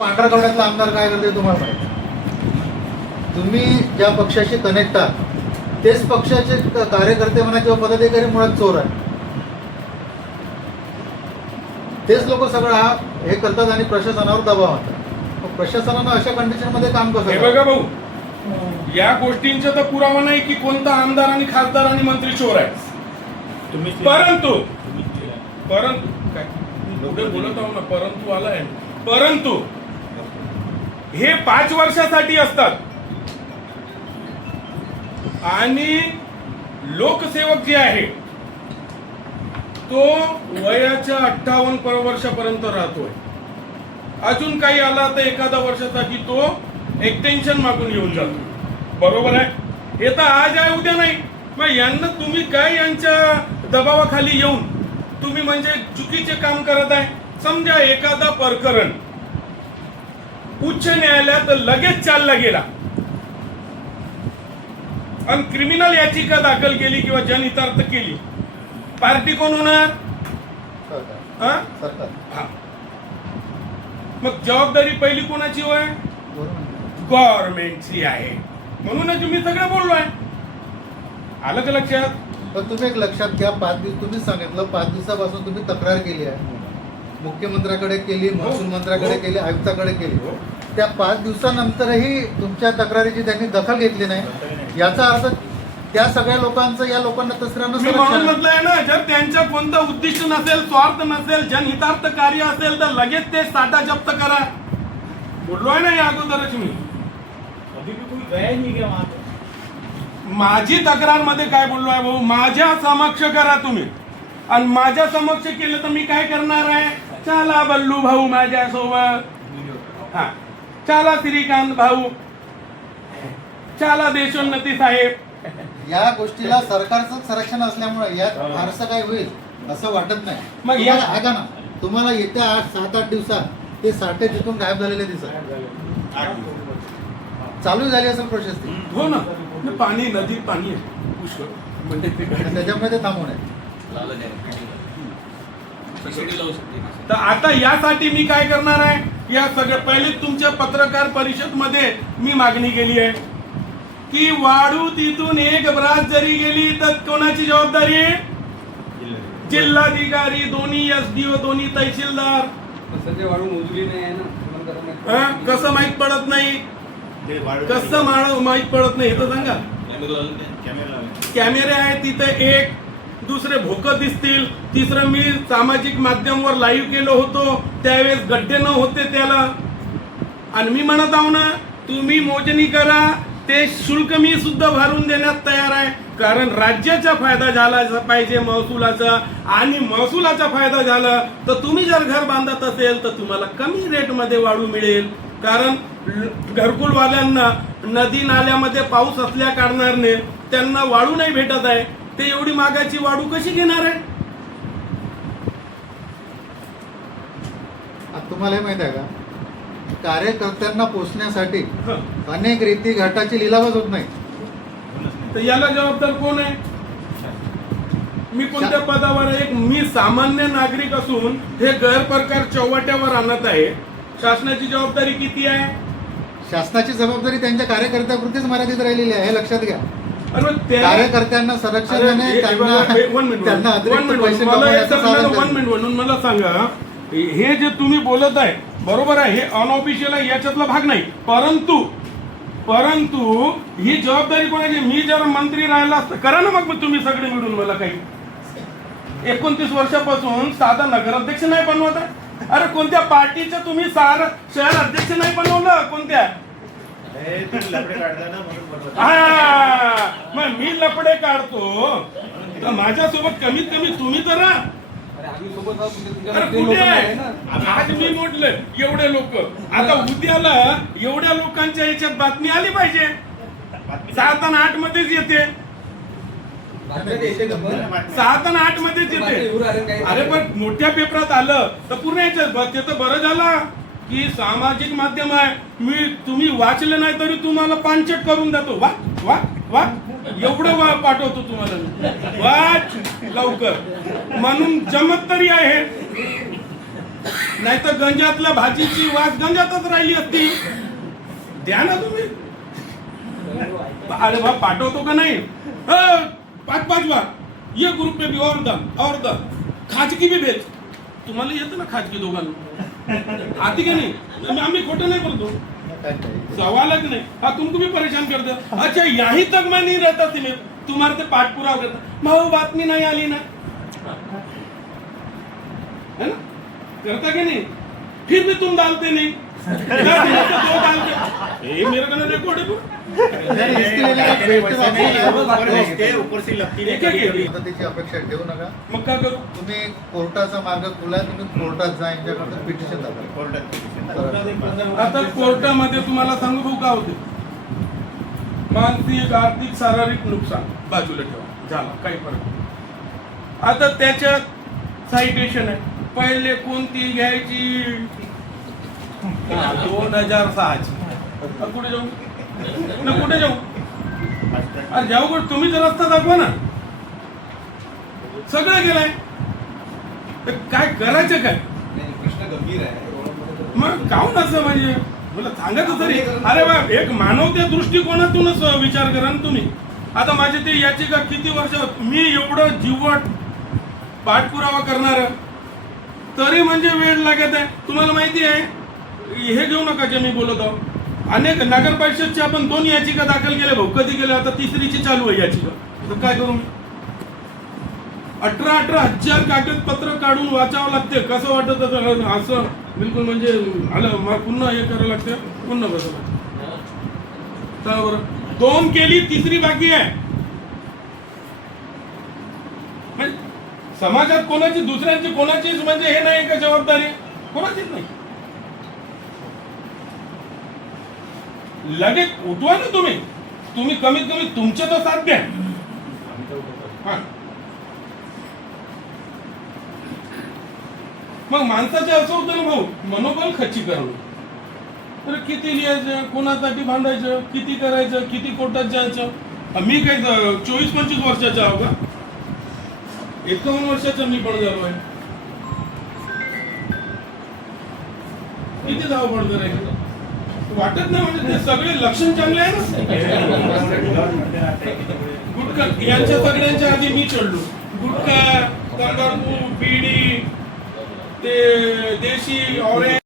पांढरकवड्यातला आमदार काय करते तुम्हाला माहिती? तुम्ही ज्या पक्षाशी कनेक्ट आहात तेच पक्षाचे कार्यकर्ते म्हणा किंवा पदाधिकारी मुळात चोर आहे. तेच लोक सगळं हे करतात आणि प्रशासनावर दबाव आणतात. प्रशासनानं अशा कंडिशन मध्ये काम कसं? हे बघा भाऊ, या गोष्टींचा तर पुरावा नाही की कोणता आमदार आणि खासदार आणि मंत्री चोर आहे. परंतु काय पुढे बोलत आहो ना, परंतु आलाय. परंतु हे 5 वर्षासाठी असतात आणि लोकसेवक जे आहे तो वयाच्या 58 वर्षापर्यंत राहतोय. अजून काही आला तर एखाद्या वर्षासाठी तो एक्सटेन्शन मागून येऊन जातो. बरोबर आहे? हे तर आज आहे उद्या नाही. मग यांना तुम्ही काय यांच्या दबावाखाली येऊन तुम्ही म्हणजे चुकीचे काम करत आहे. समजा एखादा प्रकरण उच्च न्यायालयात लगेच चालला गेला आणि क्रिमिनल याचिका दाखल केली किंवा जनहितार्थ केली, पार्टी कोण होणार? सरकार. मग जबाबदारी पहिली कोणाची होय? गव्हर्नमेंटची आहे. म्हणूनच तुम्ही सगळं बोललोय. आलं का लक्षात? पण तुम्ही एक लक्षात घ्या, 5 दिवस तुम्ही सांगितलं, 5 दिवसापासून तुम्ही तक्रार केली आहे. मुख्यमंत्र्याकडे केली, महसूल मंत्र्याकडे केली, आयुक्ताकडे केली. त्या 5 दिवसानंतरही तुमच्या तक्रारीची त्यांनी दखल घेतली नाही. याचा अर्थ त्या सगळ्या लोकांचं या लोकांना तसऱ्यांना म्हणून म्हटलंय ना, जर त्यांचं कोणतं उद्दिष्ट नसेल, स्वार्थ नसेल, जनहितार्थ कार्य असेल तर लगेच ते साठा जप्त करा. बोललोय ना या अगोदरच मी. माझी तक्रार मध्ये काय बोललोय भाऊ? माझ्या समक्ष करा तुम्ही. आणि माझ्या समक्ष केलं तर मी काय करणार आहे? चला बल्लू भाऊ माझ्यासोबत, हा चला श्रीकांत भाऊ, चला देशोन्नती साहेब. या गोष्टीला सरकारचं संरक्षण असल्यामुळे यात फारसं काय होईल असं वाटत नाही. मग या ऐका ना, तुम्हाला येत्या 7-8 दिवसात ते साठे तिथून गायब झालेले दिसत चालू झाली असेल प्रोसेस ती. हो ना, पाणी नदीत पाणी आहे पुष्कळ, म्हणजे त्याच्यामध्ये थांबवणे. तर आता यासाठी मी काय करणार आहे? या सगळं पहिले तुमच्या पत्रकार परिषद मध्ये मी मागणी केली आहे की वाळू तिथून एक ब्रास जरी गेली तर कोणाची जबाबदारी? जिल्हाधिकारी, दोन्ही SDO, दोन्ही तहसीलदार. वाळू मोजली नाही आहे ना, कसं माहित पडत नाही? कसं माहित पडत नाही हे तर सांगा. कॅमेरे आहेत तिथे, एक दुसरे भोकं दिसतील, तिसरं मी सामाजिक माध्यमवर लाईव्ह केलं होतो त्यावेळेस गड्डे न होते त्याला. आणि मी म्हणत आहो ना, तुम्ही मोजणी करा, ते शुल्क मी सुद्धा भरून देण्यात तयार आहे. कारण राज्याचा फायदा झाला पाहिजे महसुलाचा, आणि महसुलाचा फायदा झाला तर तुम्ही जर घर बांधत असेल तर तुम्हाला कमी रेटमध्ये वाळू मिळेल. कारण घरकुलवाल्यांना नदी नाल्यामध्ये पाऊस असल्या कारणाने त्यांना वाळू नाही भेटत आहे. ते एवढी महागाची वाळू कशी घेणार आहे? तुम्हाला हे माहित आहे का, कार्यकर्त्यांना पोचण्यासाठी अनेक रीती घाटाची लिलावच होत नाही. तर याला जबाबदार कोण आहे? मी कोणत्या पदावर आहे? एक मी सामान्य नागरिक असून हे गैरप्रकार चौवट्यावर आणत आहे. शासनाची जबाबदारी किती आहे? शासनाची जबाबदारी त्यांच्या कार्यकर्त्यापुरतीच मर्यादित राहिलेली आहे, हे लक्षात घ्या. कार्यकर्त्यांना संरक्षण देणे, त्यांना अतिरिक्त पैसे म्हणून मला सांगा, हे जे तुम्ही बोलत आहे बरोबर आहे, हे अनऑफिशियल आहे, याच्यातला भाग नाही. परंतु ही जबाबदारी कोणाची? मी जर मंत्री राहिला असतं, करा ना मग तुम्ही सगळे मिळून. मला काही 29 वर्षापासून साधा नगराध्यक्ष नाही बनवत आहे. अरे कोणत्या पार्टीचं तुम्ही शहर अध्यक्ष नाही बनवलं? कोणत्या? मग मी लपडे काढतो तर माझ्यासोबत कमीत कमी तुम्ही तर राहा. कुठे आहे? आज मी म्हटलं एवढे लोक, आता उद्याला एवढ्या लोकांच्या याच्यात बातमी आली पाहिजे. 7 आणि 8 मध्येच येते, 7 आणि 8 मध्येच येते. अरे पण मोठ्या पेपरात आलं तर पूर्ण याच्यात ते तर बरं झालं की सामाजिक माध्यम आहे. तुम्ही वाचलं नाही तरी तुम्हाला पानचट करून देतो. वा वा वा एवढं पाठवतो तुम्हाला, वाच लवकर म्हणून जमत तरी आहे. नाही तर गंजातल्या भाजीची वास गंजातच राहिली असती. द्या ना तुम्ही. अरे बा पाठवतो का नाही? 5 बार ये ग्रुप पे भी और द खाजगी भी भेज. तुम्हाला येतं ना खाजगी दोघांना? आती का नहीं? आम्ही खोटं नाही बोलतो. सवालच नहीं. हाँ तुमको भी परेशान कर दो. अच्छा यहीं तक मैं नहीं रहता थी. मैं तुम्हारे से पाठ पूरा हो गया. भाऊ बातमी नहीं आली ना, है ना? करता क्या नहीं? फिर भी तुम डालते नहीं. दो डालते. ये मेरे को रिकॉर्ड है. इसके लिए एक वेट ऊपर से लगती है. पद्धतीची अपेक्षा ठेवू नका. मग काय करू? तुम्ही कोर्टाचा मार्ग खुला, तुम्ही कोर्टात जा, यांच्याकडे पिटिशन दाखल. आता कोर्टामध्ये तुम्हाला सांगू भाऊ का होते? मानसिक आर्थिक शारीरिक नुकसान बाजूला ठेवा, झाला काही फरक नाही. आता त्याच्यात साइटेशन आहे. पहिले कोणती घ्यायची? 2006 कुठे जाऊ ना, कुठे जाऊ? अरे जाऊ कुठे? तुम्ही तर रस्ता दाखवा ना. सगळं केलंय, तर काय करायचं काय? प्रश्न गंभीर आहे. मग काहून असं म्हणजे मला सांगायचं तरी. अरे बा एक मानवत्या दृष्टिकोनातूनच विचार करा ना तुम्ही. आता माझे ते याचिका किती वर्ष, मी एवढं जीवट पाठपुरावा करणार तरी म्हणजे वेळ लागत आहे. तुम्हाला माहिती आहे, हे घेऊ नका जे मी बोलत आहो. अनेक नगर परिषदच्या आपण 2 याचिका दाखल केल्या भाऊ. कधी केल्या? आता 3री चालू आहे याचिका. तर काय करू मी? 18,000 कागदपत्र काढून वाचावं लागते. कसं वाटत असं? बिलकुल म्हणजे आलं मग पुन्हा हे करावं लागतं, पुन्हा बसवं. चला बरं, 2 केली, 3री बाकी आहे. समाजात कोणाची, दुसऱ्यांची कोणाचीच म्हणजे हे नाही का जबाबदारी? कोणाचीच नाही. लगेच उठवा ना तुम्ही कमीत कमी तुमच्या तो साथ द्या. मग माणसाचे असं होतं ना भाऊ, मनोबल खच्चीकरण. तर किती लिहायचं, कोणासाठी भांडायचं, किती करायचं, किती कोर्टात जायचं. मी काही 24-25 वर्षाचा आहो का? 51 वर्षाचा मी पण झालो आहे. किती धावपळ करायची वाटत नाही. म्हणजे ते सगळे लक्षण चांगले आहे ना. गुटखा यांच्या सगळ्यांच्या आधी मी चढलो. गुटखा, तंबाखू, बीडी, ते देशी ऑरेंज